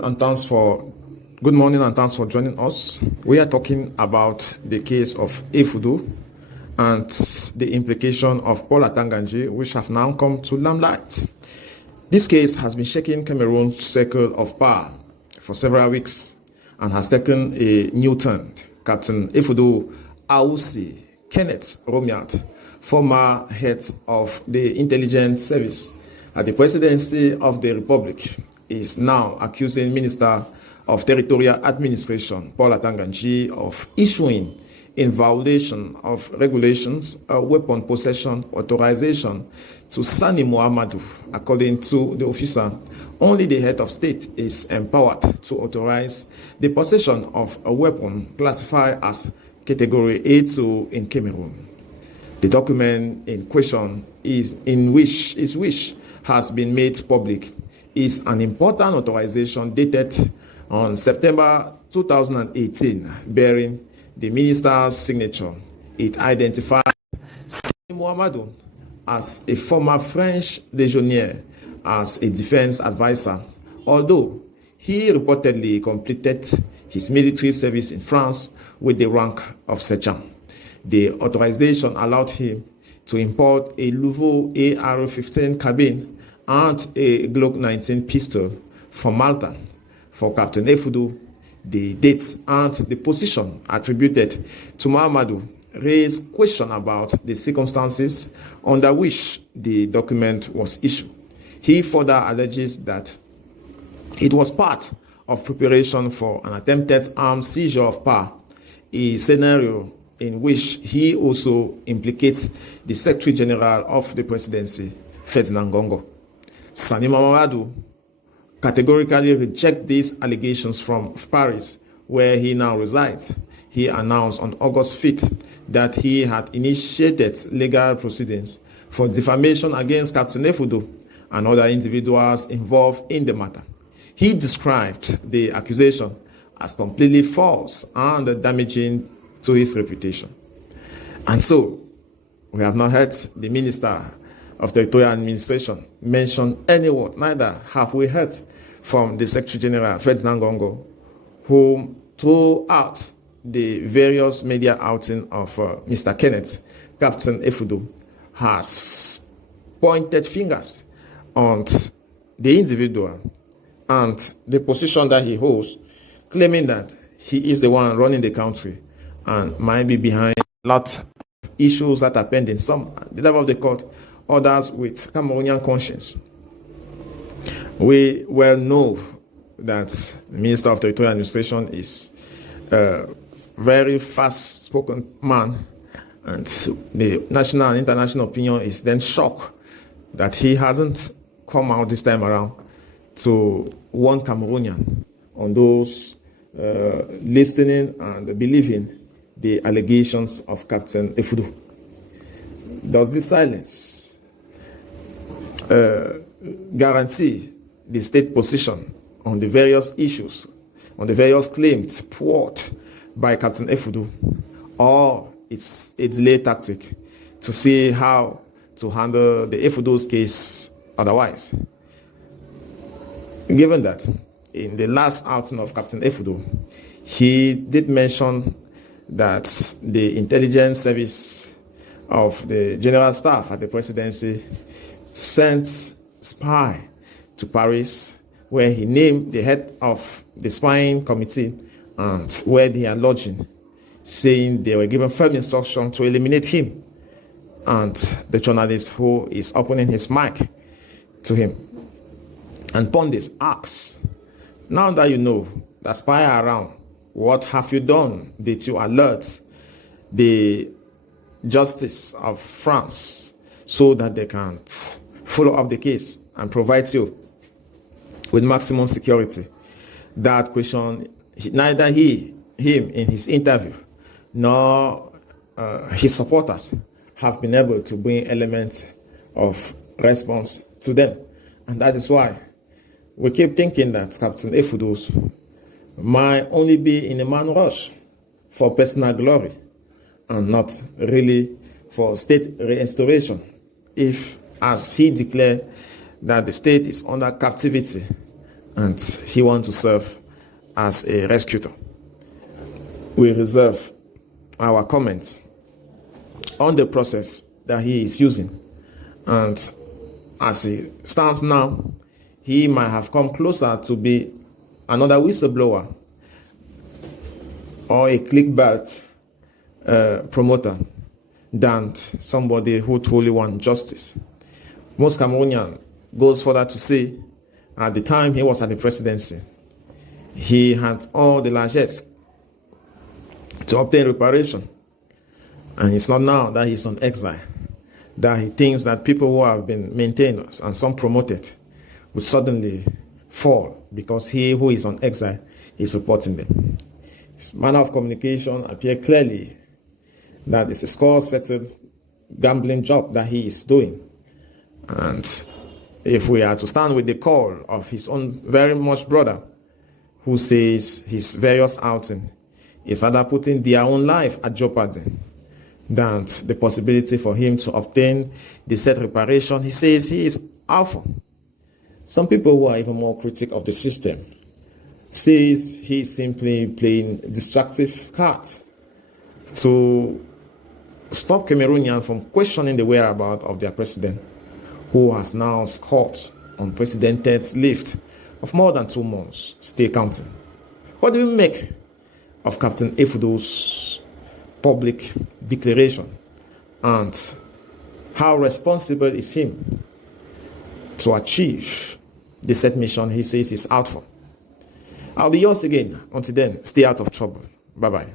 And thanks for good morning and thanks for joining us. We are talking about the case of Effoudou and the implication of Paul Atanga, which have now come to limelight. This case has been shaking Cameroon's circle of power for several weeks and has taken a new turn. Captain Effoudou Aoussi Kenneth Romiat, former head of the intelligence service at the presidency of the Republic, is now accusing Minister of Territorial Administration, Paul Atanga, of issuing, in violation of regulations, a weapon possession authorization to Sani Muhammadu. According to the officer, only the head of state is empowered to authorize the possession of a weapon classified as Category A2 in Cameroon. The document in question which has been made public is an important authorization dated on September 2018, bearing the minister's signature. It identifies Sani Muhammadu as a former French legionnaire as a defense advisor, although he reportedly completed his military service in France with the rank of sergeant. The authorization allowed him to import a Louveau AR-15 carbine and a Glock 19 pistol from Malta. For Captain Effoudou, the dates and the position attributed to Muhammadu raise question about the circumstances under which the document was issued. He further alleges that it was part of preparation for an attempted armed seizure of power, a scenario in which he also implicates the Secretary General of the Presidency, Ferdinand Gongo. Sani Muhammadu categorically rejects these allegations from Paris, where he now resides. He announced on August 5th that he had initiated legal proceedings for defamation against Captain Effoudou and other individuals involved in the matter. He described the accusation as completely false and damaging to his reputation. And so, we have not heard the Minister of Territorial Administration mention any word, neither have we heard from the Secretary General, Ferdinand Gongo, who throughout the various media outings of Mr. Kenneth, Captain Effoudou has pointed fingers on the individual and the position that he holds, claiming that he is the one running the country and might be behind a lot of issues that are pending, some at the level of the court, others with Cameroonian conscience. We well know that the Minister of Territorial Administration is a very fast-spoken man, and the national and international opinion is then shocked that he hasn't come out this time around to warn Cameroonian on those listening and believing the allegations of Captain Effoudou. Does this silence guarantee the state position on the various issues, on the various claims poured by Captain Effoudou, or it's a delay tactic to see how to handle the Effoudou's case otherwise? Given that in the last outing of Captain Effoudou, he did mention that the intelligence service of the general staff at the presidency sent spy to Paris, where he named the head of the spying committee and where they are lodging, saying they were given firm instruction to eliminate him and the journalist who is opening his mic to him. And Pondis asks, now that you know that spy are around, what have you done? Did you alert the justice of France so that they can follow up the case and provide you with maximum security? That question, neither him in his interview nor his supporters have been able to bring elements of response to them. And that is why we keep thinking that Captain Effoudou might only be in a man rush for personal glory and not really for state restoration, if, as he declared, that the state is under captivity and he wants to serve as a rescuer. We reserve our comments on the process that he is using. And as he stands now, he might have come closer to be another whistleblower or a clickbait promoter than somebody who truly wants justice. Most Cameroonian goes further to say, at the time he was at the presidency, he had all the largesse to obtain reparation. And it's not now that he's on exile that he thinks that people who have been maintainers and some promoted would suddenly fall because he who is on exile is supporting them. His manner of communication appears clearly that it's a score-settled gambling job that he is doing. And if we are to stand with the call of his own very much brother, who says his various outing is rather putting their own life at jeopardy than the possibility for him to obtain the said reparation, he says he is alpha. Some people who are even more critical of the system says he is simply playing destructive cards to stop Cameroonians from questioning the whereabouts of their president, who has now scored on President lift of more than 2 months, still counting. What do we make of Captain Effoudu's public declaration, and how responsible is him to achieve the set mission he says is out for? I'll be yours again. Until then, stay out of trouble. Bye-bye.